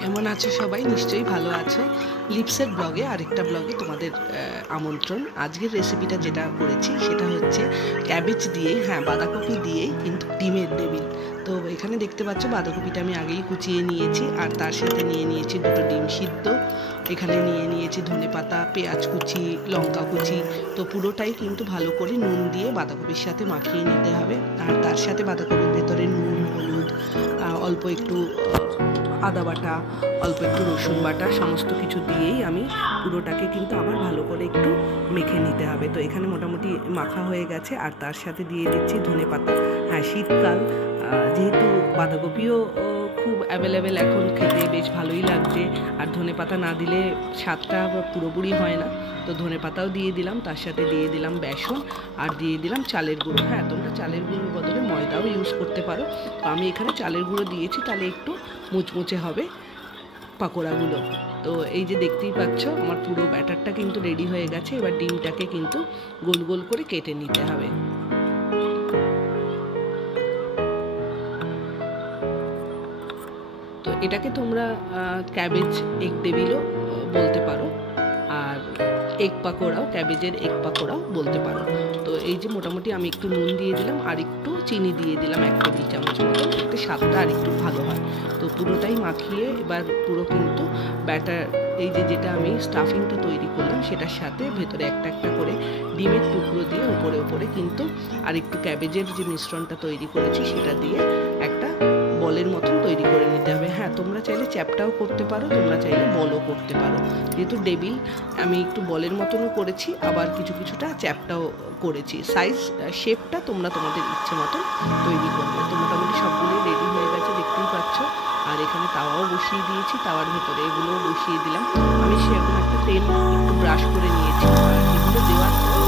কেমন আছো সবাই? নিশ্চয়ই ভালো আছো। লিপসের ব্লগে আরেকটা ব্লগে তোমাদের আমন্ত্রণ। আজকের রেসিপিটা যেটা করেছি সেটা হচ্ছে ক্যাবেজ দিয়েই, হ্যাঁ বাঁধাকপি দিয়েই কিন্তু ডিমের টেবিল। তো এখানে দেখতে পাচ্ছ বাঁধাকপিটা আমি আগেই কুচিয়ে নিয়েছি, আর তার সাথে নিয়ে নিয়েছি দুটো ডিম সিদ্ধ। এখানে নিয়ে নিয়েছি ধনেপাতা, পেঁয়াজ কুচি, লঙ্কা কুচি। তো পুরোটাই কিন্তু ভালো করে নুন দিয়ে বাঁধাকপির সাথে মাখিয়ে নিতে হবে। আর তার সাথে বাঁধাকপির ভেতরে নুন, হলুদ, অল্প একটু আদা বাটা, অল্প একটু রসুন বাটা, সমস্ত কিছু দিয়েই আমি পুরোটাকে কিন্তু আবার ভালো করে একটু মেখে নিতে হবে। তো এখানে মোটামুটি মাখা হয়ে গেছে, আর তার সাথে দিয়ে দিচ্ছি ধনেপাতা। হ্যাঁ, শীতকাল, যেহেতু বাঁধাকপিও খুব অ্যাভেলেবেল, এখন খেতে বেশ ভালোই লাগছে। আর ধনেপাতা না দিলে স্বাদটা পুরোপুরি হয় না। তো ধনেপাতাও দিয়ে দিলাম, তার সাথে দিয়ে দিলাম বেসন, আর দিয়ে দিলাম চালের গুঁড়ো। হ্যাঁ, তোমরা চালের গুঁড়োর বদলে ময়দাও ইউজ করতে পারো। তো আমি এখানে চালের গুঁড়ো দিয়েছি, তাহলে একটু মুচমুচে হবে পাকোড়াগুলো। তো এই যে দেখতেই পাচ্ছ আমার পুরো ব্যাটারটা কিন্তু রেডি হয়ে গেছে। এবার ডিমটাকে কিন্তু গোল গোল করে কেটে নিতে হবে। তো এটাকে তোমরা ক্যাবেজ এগ টেবিলও বলতে পারো, আর এগ পাকোড়াও, ক্যাবেজের এগ পাকোড়াও বলতে পারো। তো এই যে মোটামুটি আমি একটু নুন দিয়ে দিলাম, আর একটু চিনি দিয়ে দিলাম 1 টেবিল চামচ মতো, একটু স্বাদটা আর একটু ভালো হয়। তো পুরোটাই মাখিয়ে এবার পুরো কিন্তু ব্যাটার, এই যে যেটা আমি স্টাফিংটা তৈরি করলাম সেটার সাথে ভেতরে একটা একটা করে ডিমের টুকরো দিয়ে ওপরে ওপরে কিন্তু আর একটু ক্যাবেজের যে মিশ্রণটা তৈরি করেছি সেটা দিয়ে একটা বলের মতন তৈরি করে নিতে হবে। হ্যাঁ, তোমরা চাইলে চ্যাপটাও করতে পারো, তোমরা চাইলে বলও করতে পারো। যেহেতু টেবিল আমি একটু বলের মতনও করেছি, আবার কিছু কিছুটা চ্যাপটাও করেছি। সাইজ শেপটা তোমরা তোমাদের ইচ্ছে মতন তৈরি করবে। তো মোটামুটি সবগুলোই রেডি হয়ে গেছে, দেখতেই পাচ্ছ। আর এখানে তাওয়াও বসিয়ে দিয়েছি, তাওয়ার ভেতরে এগুলোও বসিয়ে দিলাম। আমি সেরকম একটা তেল একটু ব্রাশ করে নিয়েছি, আর এগুলো দেওয়ার পর